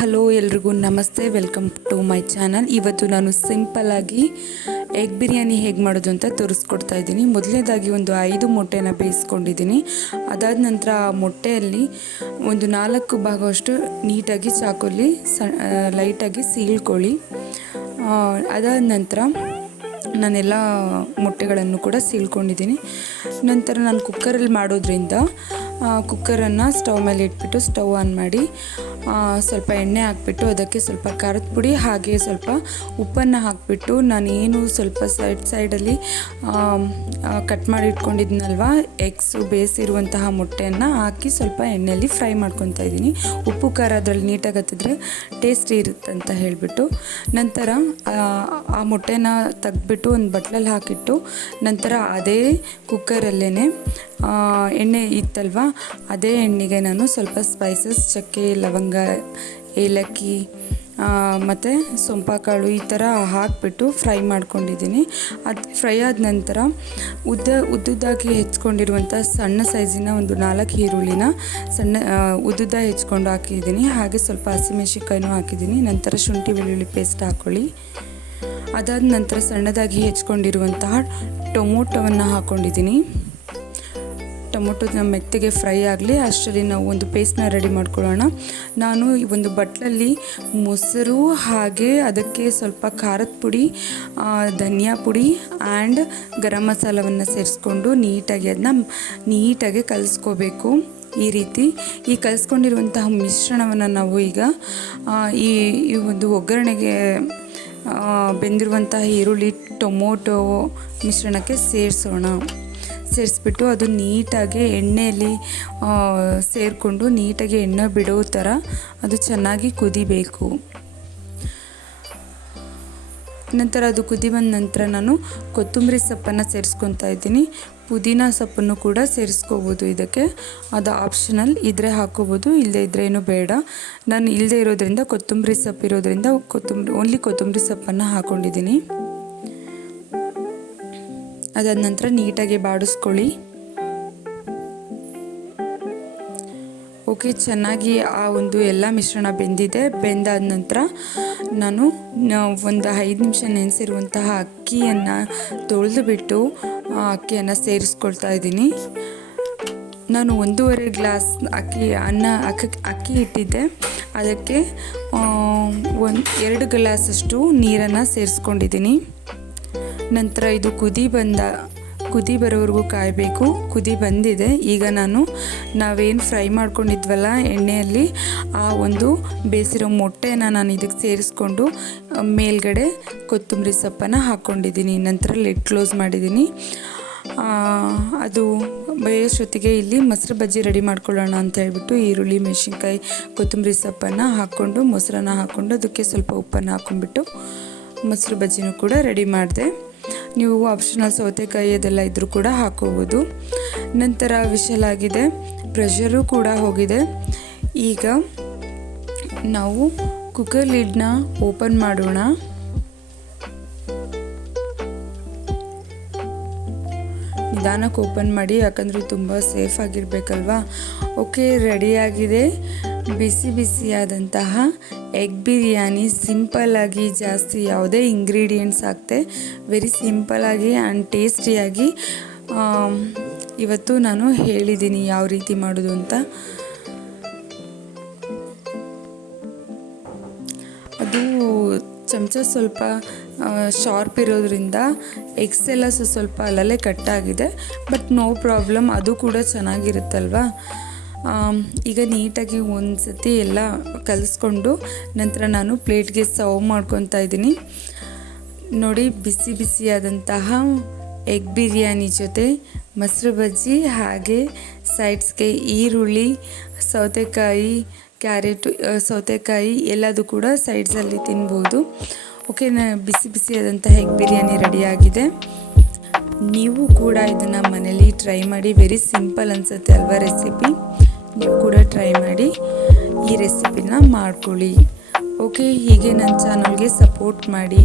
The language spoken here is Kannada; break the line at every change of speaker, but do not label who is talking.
ಹಲೋ ಎಲ್ರಿಗೂ ನಮಸ್ತೆ ವೆಲ್ಕಮ್ ಟು ಮೈ ಚಾನಲ್ ಇವತ್ತು ನಾನು ಸಿಂಪಲ್ಲಾಗಿ ಎಗ್ ಬಿರಿಯಾನಿ ಹೇಗೆ ಮಾಡೋದು ಅಂತ ತೋರಿಸ್ಕೊಡ್ತಾ ಇದ್ದೀನಿ. ಮೊದಲನೇದಾಗಿ ಒಂದು ಐದು ಮೊಟ್ಟೆನ ಬೇಯಿಸ್ಕೊಂಡಿದ್ದೀನಿ. ಅದಾದ ನಂತರ ಆ ಮೊಟ್ಟೆಯಲ್ಲಿ ಒಂದು ನಾಲ್ಕು ಭಾಗವಷ್ಟು ನೀಟಾಗಿ ಚಾಕುಲಿ ಸ ಲೈಟಾಗಿ ಸೀಳ್ಕೊಳ್ಳಿ. ಅದಾದ ನಂತರ ನಾನೆಲ್ಲ ಮೊಟ್ಟೆಗಳನ್ನು ಕೂಡ ಸೀಳ್ಕೊಂಡಿದ್ದೀನಿ. ನಂತರ ನಾನು ಕುಕ್ಕರಲ್ಲಿ ಮಾಡೋದ್ರಿಂದ ಕುಕ್ಕರನ್ನು ಸ್ಟವ್ ಮೇಲೆ ಇಟ್ಬಿಟ್ಟು ಸ್ಟವ್ ಆನ್ ಮಾಡಿ ಸ್ವಲ್ಪ ಎಣ್ಣೆ ಹಾಕ್ಬಿಟ್ಟು ಅದಕ್ಕೆ ಸ್ವಲ್ಪ ಖಾರದ ಪುಡಿ ಹಾಗೆ ಸ್ವಲ್ಪ ಉಪ್ಪನ್ನು ಹಾಕಿಬಿಟ್ಟು ನಾನೇನು ಸ್ವಲ್ಪ ಸೈಡ್ ಸೈಡಲ್ಲಿ ಕಟ್ ಮಾಡಿ ಇಟ್ಕೊಂಡಿದ್ನಲ್ವ, ಎಗ್ಸು ಬೇಯಿಸಿರುವಂತಹ ಮೊಟ್ಟೆಯನ್ನು ಹಾಕಿ ಸ್ವಲ್ಪ ಎಣ್ಣೆಯಲ್ಲಿ ಫ್ರೈ ಮಾಡ್ಕೊತಾ ಇದ್ದೀನಿ. ಉಪ್ಪು ಖಾರ ಅದರಲ್ಲಿ ನೀಟಾಗಿ ಹತ್ತಿದ್ರೆ ಟೇಸ್ಟಿ ಇರುತ್ತೆ ಅಂತ ಹೇಳಿಬಿಟ್ಟು, ನಂತರ, ಆ ಮೊಟ್ಟೆನ ತೆಗೆದ್ಬಿಟ್ಟು ಒಂದು ಬಟ್ಲಲ್ಲಿ ಹಾಕಿಟ್ಟು ನಂತರ ಅದೇ ಕುಕ್ಕರಲ್ಲೇ ಎಣ್ಣೆ ಇತ್ತಲ್ವ? ಅದೇ ಎಣ್ಣೆಗೆ ನಾನು ಸ್ವಲ್ಪ ಸ್ಪೈಸಸ್ ಚಕ್ಕೆ, ಲವಂಗ, ಏಲಕ್ಕಿ ಮತ್ತು ಸೊಂಪಾಕಾಳು ಈ ಥರ ಹಾಕಿಬಿಟ್ಟು ಫ್ರೈ ಮಾಡ್ಕೊಂಡಿದ್ದೀನಿ. ಅದು ಫ್ರೈ ಆದ ನಂತರ ಉದ್ದ, ಉದ್ದುದ್ದಾಗಿ ಹೆಚ್ಕೊಂಡಿರುವಂಥ ಸಣ್ಣ ಸೈಜಿನ ಒಂದು ನಾಲ್ಕು ಈರುಳ್ಳಿನ ಸಣ್ಣ ಉದ್ದುದ್ದ ಹೆಚ್ಕೊಂಡು ಹಾಕಿದ್ದೀನಿ. ಹಾಗೆ ಸ್ವಲ್ಪ ಹಸಿಮೆಣಸಿಕಾಯಿನೂ ಹಾಕಿದ್ದೀನಿ. ನಂತರ ಶುಂಠಿ, ಬೆಳ್ಳುಳ್ಳಿ ಪೇಸ್ಟ್ ಹಾಕ್ಕೊಳ್ಳಿ ಅದಾದ ನಂತರ ಸಣ್ಣದಾಗಿ ಹೆಚ್ಕೊಂಡಿರುವಂತಹ ಟೊಮೊಟೊವನ್ನು ಹಾಕ್ಕೊಂಡಿದ್ದೀನಿ ಟೊಮೊಟೊ ಮೆತ್ತಗೆ ಫ್ರೈ ಆಗಲಿ, ಅಷ್ಟರಲ್ಲಿ ನಾವು ಒಂದು ಪೇಸ್ಟ್ನ ರೆಡಿ ಮಾಡ್ಕೊಳ್ಳೋಣ. ನಾನು ಒಂದು ಬಟ್ಲಲ್ಲಿ ಮೊಸರು ಹಾಗೆ ಅದಕ್ಕೆ ಸ್ವಲ್ಪ ಖಾರದ ಪುಡಿ ಧನಿಯಾ ಪುಡಿ ಆ್ಯಂಡ್ ಗರಂ ಮಸಾಲವನ್ನು ಸೇರಿಸ್ಕೊಂಡು ನೀಟಾಗಿ ಅದನ್ನ ನೀಟಾಗಿ ಕಲಿಸ್ಕೋಬೇಕು. ಈ ರೀತಿ ಈ ಕಲಿಸ್ಕೊಂಡಿರುವಂತಹ ಮಿಶ್ರಣವನ್ನು ನಾವು ಈಗ ಈ ಈ ಒಂದು ಒಗ್ಗರಣೆಗೆ ಬೆಂದಿರುವಂತಹ ಈರುಳ್ಳಿ, ಟೊಮೊಟೊ ಮಿಶ್ರಣಕ್ಕೆ ಸೇರಿಸೋಣ. ಸೇರಿಸ್ಬಿಟ್ಟು ಅದು ನೀಟಾಗಿ ಎಣ್ಣೆಯಲ್ಲಿ ಸೇರಿಕೊಂಡು ನೀಟಾಗಿ ಎಣ್ಣೆ ಬಿಡೋ ಥರ ಅದು ಚೆನ್ನಾಗಿ ಕುದಿಬೇಕು. ನಂತರ ಅದು ಕುದಿ ಬಂದ ನಂತರ ನಾನು ಕೊತ್ತಂಬರಿ ಸೊಪ್ಪನ್ನು ಸೇರಿಸ್ಕೊತಾ ಇದ್ದೀನಿ. ಪುದೀನ ಸೊಪ್ಪನ್ನು ಕೂಡ ಸೇರಿಸ್ಕೋಬೋದು ಇದಕ್ಕೆ. ಅದು ಆಪ್ಷನಲ್ ಇದ್ರೆ ಹಾಕೋಬೋದು ಇಲ್ಲದೇ ಇದ್ರೆ ಏನು ಬೇಡ. ನಾನು ಇಲ್ಲದೆ ಇರೋದ್ರಿಂದ ಕೊತ್ತಂಬರಿ ಸೊಪ್ಪು ಇರೋದ್ರಿಂದ ಕೊತ್ತಂಬರಿ ಓನ್ಲಿ ಕೊತ್ತಂಬರಿ ಸೊಪ್ಪನ್ನು ಹಾಕ್ಕೊಂಡಿದ್ದೀನಿ ಅದಾದ ನಂತರ ನೀಟಾಗಿ ಬಾಡಿಸ್ಕೊಳ್ಳಿ. ಓಕೆ, ಚೆನ್ನಾಗಿ ಆ ಒಂದು ಎಲ್ಲ ಮಿಶ್ರಣ ಬೆಂದಿದೆ. ಬೆಂದಾದ ನಂತರ ನಾನು ಒಂದು ಐದು ನಿಮಿಷ ನೆನೆಸಿರುವಂತಹ ಅಕ್ಕಿಯನ್ನು ತೊಳೆದು ಬಿಟ್ಟು ಆ ಅಕ್ಕಿಯನ್ನು ಸೇರಿಸ್ಕೊಳ್ತಾ ಇದ್ದೀನಿ. ನಾನು ಒಂದೂವರೆ ಗ್ಲಾಸ್ ಅಕ್ಕಿ, ಅನ್ನ, ಅಕ್ಕಿ ಅಕ್ಕಿ ಇಟ್ಟಿದ್ದೆ. ಅದಕ್ಕೆ ಒಂದು ಎರಡು ಗ್ಲಾಸಷ್ಟು ನೀರನ್ನು ಸೇರಿಸ್ಕೊಂಡಿದ್ದೀನಿ. ನಂತರ ಇದು ಕುದಿ ಬಂದ, ಕುದಿ ಬರೋವರೆಗೂ ಕಾಯಬೇಕು. ಕುದಿ ಬಂದಿದೆ. ಈಗ ನಾನು ನಾವೇನು ಫ್ರೈ ಮಾಡ್ಕೊಂಡಿದ್ವಲ್ಲ ಎಣ್ಣೆಯಲ್ಲಿ, ಆ ಒಂದು ಬೇಯಿಸಿರೋ ಮೊಟ್ಟೆನ ನಾನು ಇದಕ್ಕೆ ಸೇರಿಸ್ಕೊಂಡು ಮೇಲ್ಗಡೆ ಕೊತ್ತಂಬರಿ ಸೊಪ್ಪನ್ನು ಹಾಕ್ಕೊಂಡಿದ್ದೀನಿ ನಂತರ ಲೆಡ್ ಕ್ಲೋಸ್ ಮಾಡಿದ್ದೀನಿ. ಅದು ಬೇಯೋಷ್ಟೊತ್ತಿಗೆ ಇಲ್ಲಿ ಮೊಸರು ಬಜ್ಜಿ ರೆಡಿ ಮಾಡ್ಕೊಳ್ಳೋಣ ಅಂತ ಹೇಳ್ಬಿಟ್ಟು ಈರುಳ್ಳಿ, ಮೆಣಸಿನ್ಕಾಯಿ, ಕೊತ್ತಂಬರಿ ಸೊಪ್ಪನ್ನು ಹಾಕ್ಕೊಂಡು, ಮೊಸರನ್ನ ಹಾಕ್ಕೊಂಡು, ಅದಕ್ಕೆ ಸ್ವಲ್ಪ ಉಪ್ಪನ್ನು ಹಾಕ್ಕೊಂಡ್ಬಿಟ್ಟು ಮೊಸರು ಬಜ್ಜಿನೂ ಕೂಡ ರೆಡಿ ಮಾಡಿದೆ. ನೀವು ಆಪ್ಷನಲ್ ಸೌತೆಕಾಯಿ ಅದೆಲ್ಲ ಇದ್ದರೂ ಕೂಡ ಹಾಕೋಬೋದು. ನಂತರ ವಿಶಲ್ ಆಗಿದೆ. ಪ್ರೆಷರು ಕೂಡ ಹೋಗಿದೆ. ಈಗ ನಾವು ಕುಕ್ಕರ್ ಲಿಡ್ನ ಓಪನ್ ಮಾಡೋಣ. ನಿಧಾನಕ್ಕೆ ಓಪನ್ ಮಾಡಿ, ಯಾಕಂದರೆ ತುಂಬ ಸೇಫ್ ಆಗಿರಬೇಕಲ್ವಾ? ಓಕೆ ರೆಡಿಯಾಗಿದೆ ಬಿಸಿ ಬಿಸಿಯಾದಂತಹ ಎಗ್ ಬಿರಿಯಾನಿ ಸಿಂಪಲ್ಲಾಗಿ ಜಾಸ್ತಿ ಯಾವುದೇ ಇಂಗ್ರೀಡಿಯೆಂಟ್ಸ್ ಹಾಕ್ತೆ. ವೆರಿ ಸಿಂಪಲ್ಲಾಗಿ ಆ್ಯಂಡ್ ಟೇಸ್ಟಿಯಾಗಿ ಇವತ್ತು ನಾನು ಹೇಳಿದ್ದೀನಿ ಯಾವ ರೀತಿ ಮಾಡೋದು ಅಂತ. ಅದು ಚಮಚ ಸ್ವಲ್ಪ ಶಾರ್ಪ್ ಇರೋದ್ರಿಂದ ಎಗ್ಸ್ ಎಲ್ಲ ಸ್ವ- ಸ್ವಲ್ಪ ಅಲ್ಲಲ್ಲೇ ಕಟ್ಟಾಗಿದೆ ಬಟ್ ನೋ ಪ್ರಾಬ್ಲಮ್ ಅದು ಕೂಡ ಚೆನ್ನಾಗಿರುತ್ತಲ್ವಾ? ಈಗ ನೀಟಾಗಿ ಒಂದು ಸತಿ ಎಲ್ಲ ಕಲಿಸ್ಕೊಂಡು ನಂತರ ನಾನು ಪ್ಲೇಟ್ಗೆ ಸರ್ವ್ ಮಾಡ್ಕೊತಾ ಇದ್ದೀನಿ. ನೋಡಿ, ಬಿಸಿ ಬಿಸಿಯಾದಂತಹ ಎಗ್ ಬಿರಿಯಾನಿ ಜೊತೆ ಮೊಸರು ಬಜ್ಜಿ ಹಾಗೆ ಸೈಡ್ಸ್ಗೆ ಈರುಳ್ಳಿ, ಸೌತೆಕಾಯಿ, ಕ್ಯಾರೆಟ್ ಸೌತೆಕಾಯಿ ಎಲ್ಲದೂ ಕೂಡ ಸೈಡ್ಸಲ್ಲಿ ತಿನ್ಬೋದು. ಓಕೆ, ನ, ಬಿಸಿ ಬಿಸಿಯಾದಂತಹ ಎಗ್ ಬಿರಿಯಾನಿ ರೆಡಿಯಾಗಿದೆ. ನೀವು ಕೂಡ ಇದನ್ನು ಮನೇಲಿ ಟ್ರೈ ಮಾಡಿ, ವೆರಿ ಸಿಂಪಲ್ ಅನಿಸುತ್ತೆ ಅಲ್ವಾ ರೆಸಿಪಿ. ನೀವು ಕೂಡ ಟ್ರೈ ಮಾಡಿ ಈ ರೆಸಿಪಿನ ಮಾಡ್ಕೊಳ್ಳಿ. ಓಕೆ ಹೀಗೆ ನನ್ನ ಚಾನಲ್ಗೆ ಸಪೋರ್ಟ್ ಮಾಡಿ.